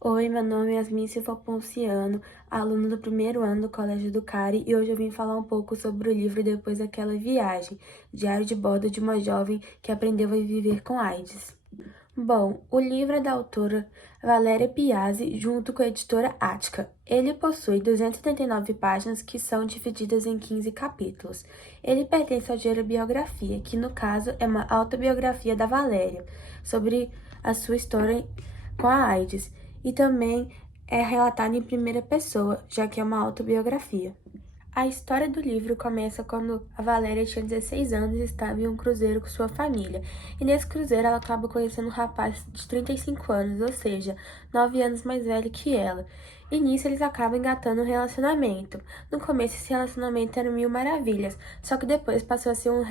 Oi, meu nome é Yasmin Silva Ponciano, aluna do primeiro ano do Colégio do Cari, e hoje eu vim falar um pouco sobre o livro Depois daquela Viagem, Diário de Bordo de uma Jovem que Aprendeu a Viver com AIDS. Bom, o livro é da autora Valéria Piazzi, junto com a editora Ática. Ele possui 279 páginas que são divididas em 15 capítulos. Ele pertence ao gênero biografia, que no caso é uma autobiografia da Valéria, sobre a sua história com a AIDS, e também é relatado em primeira pessoa, já que é uma autobiografia. A história do livro começa quando a Valéria tinha 16 anos e estava em um cruzeiro com sua família. E nesse cruzeiro ela acaba conhecendo um rapaz de 35 anos, ou seja, 9 anos mais velho que ela. E nisso eles acabam engatando um relacionamento. No começo esse relacionamento era mil maravilhas, só que depois passou a ser um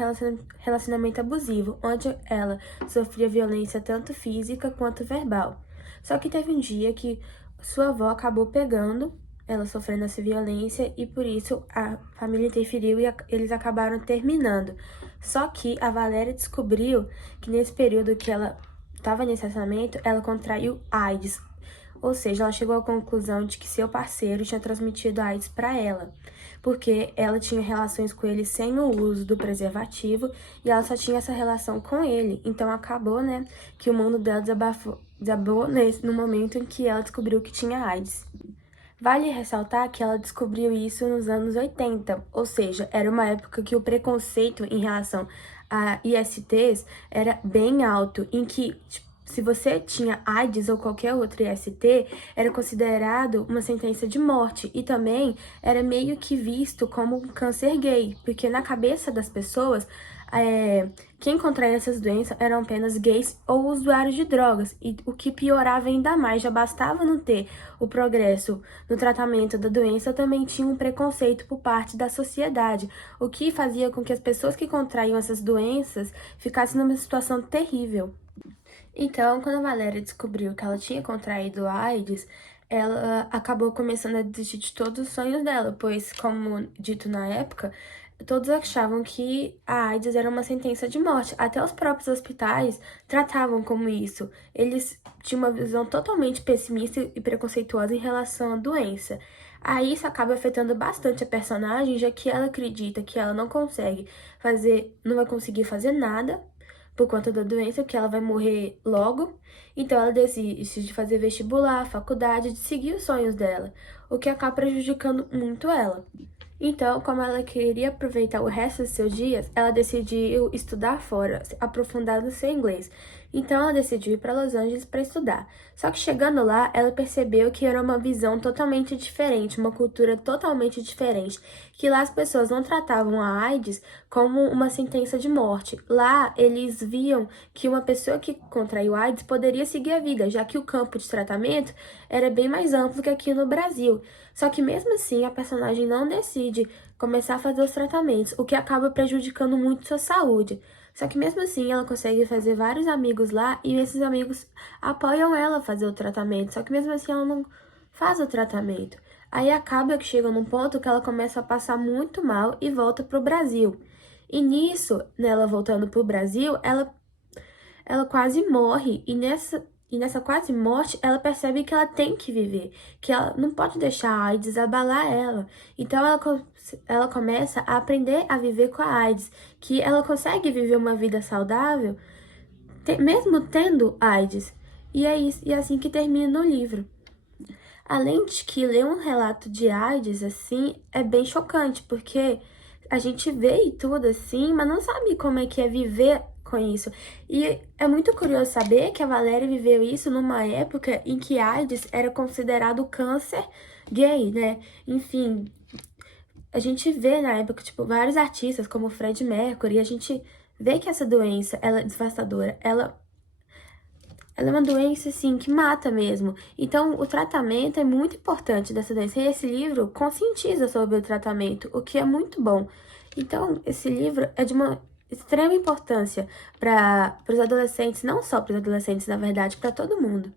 relacionamento abusivo, onde ela sofria violência tanto física quanto verbal. Só que teve um dia que sua avó acabou pegando ela sofrendo essa violência e por isso a família interferiu e eles acabaram terminando. Só que a Valéria descobriu que nesse período que ela estava nesse relacionamento, ela contraiu AIDS. Ou seja, ela chegou à conclusão de que seu parceiro tinha transmitido AIDS para ela, porque ela tinha relações com ele sem o uso do preservativo e ela só tinha essa relação com ele. Então acabou, né, que o mundo dela desabou no momento em que ela descobriu que tinha AIDS. Vale ressaltar que ela descobriu isso nos anos 80, ou seja, era uma época que o preconceito em relação a ISTs era bem alto, em que se você tinha AIDS ou qualquer outro IST, era considerado uma sentença de morte e também era meio que visto como um câncer gay, porque na cabeça das pessoas, quem contraía essas doenças eram apenas gays ou usuários de drogas, e o que piorava ainda mais, já bastava não ter o progresso no tratamento da doença, também tinha um preconceito por parte da sociedade, o que fazia com que as pessoas que contraíam essas doenças ficassem numa situação terrível. Então, quando a Valéria descobriu que ela tinha contraído a AIDS, ela acabou começando a desistir de todos os sonhos dela, pois, como dito na época, todos achavam que a AIDS era uma sentença de morte. Até os próprios hospitais tratavam como isso. Eles tinham uma visão totalmente pessimista e preconceituosa em relação à doença. Aí isso acaba afetando bastante a personagem, já que ela acredita que ela não vai conseguir fazer nada por conta da doença, que ela vai morrer logo. Então ela desiste de fazer vestibular, faculdade, de seguir os sonhos dela, o que acaba prejudicando muito ela. Então, como ela queria aproveitar o resto dos seus dias, ela decidiu estudar fora, se aprofundar no seu inglês. Então, ela decidiu ir para Los Angeles para estudar. Só que chegando lá, ela percebeu que era uma visão totalmente diferente, uma cultura totalmente diferente, que lá as pessoas não tratavam a AIDS como uma sentença de morte. Lá, eles viam que uma pessoa que contraiu AIDS poderia seguir a vida, já que o campo de tratamento era bem mais amplo que aqui no Brasil. Só que mesmo assim, a personagem não decide começar a fazer os tratamentos, o que acaba prejudicando muito sua saúde. Só que mesmo assim, ela consegue fazer vários amigos lá e esses amigos apoiam ela a fazer o tratamento. Só que mesmo assim, ela não faz o tratamento. Aí acaba que chega num ponto que ela começa a passar muito mal e volta pro Brasil. E nisso, nela voltando pro Brasil, ela quase morre e nessa quase morte, ela percebe que ela tem que viver, que ela não pode deixar a AIDS abalar ela. Então ela começa a aprender a viver com a AIDS, que ela consegue viver uma vida saudável, mesmo tendo AIDS. E é isso, e é assim que termina o livro. Além de que ler um relato de AIDS, assim, é bem chocante, porque a gente vê e tudo assim, mas não sabe como é que é viver com isso. E é muito curioso saber que a Valéria viveu isso numa época em que AIDS era considerado câncer gay, né? Enfim, a gente vê na época, tipo, vários artistas como Fred Mercury, e a gente vê que essa doença, ela é devastadora, ela é uma doença, assim, que mata mesmo. Então, o tratamento é muito importante dessa doença. E esse livro conscientiza sobre o tratamento, o que é muito bom. Então, esse livro é de uma extrema importância para os adolescentes, não só para os adolescentes, na verdade, para todo mundo.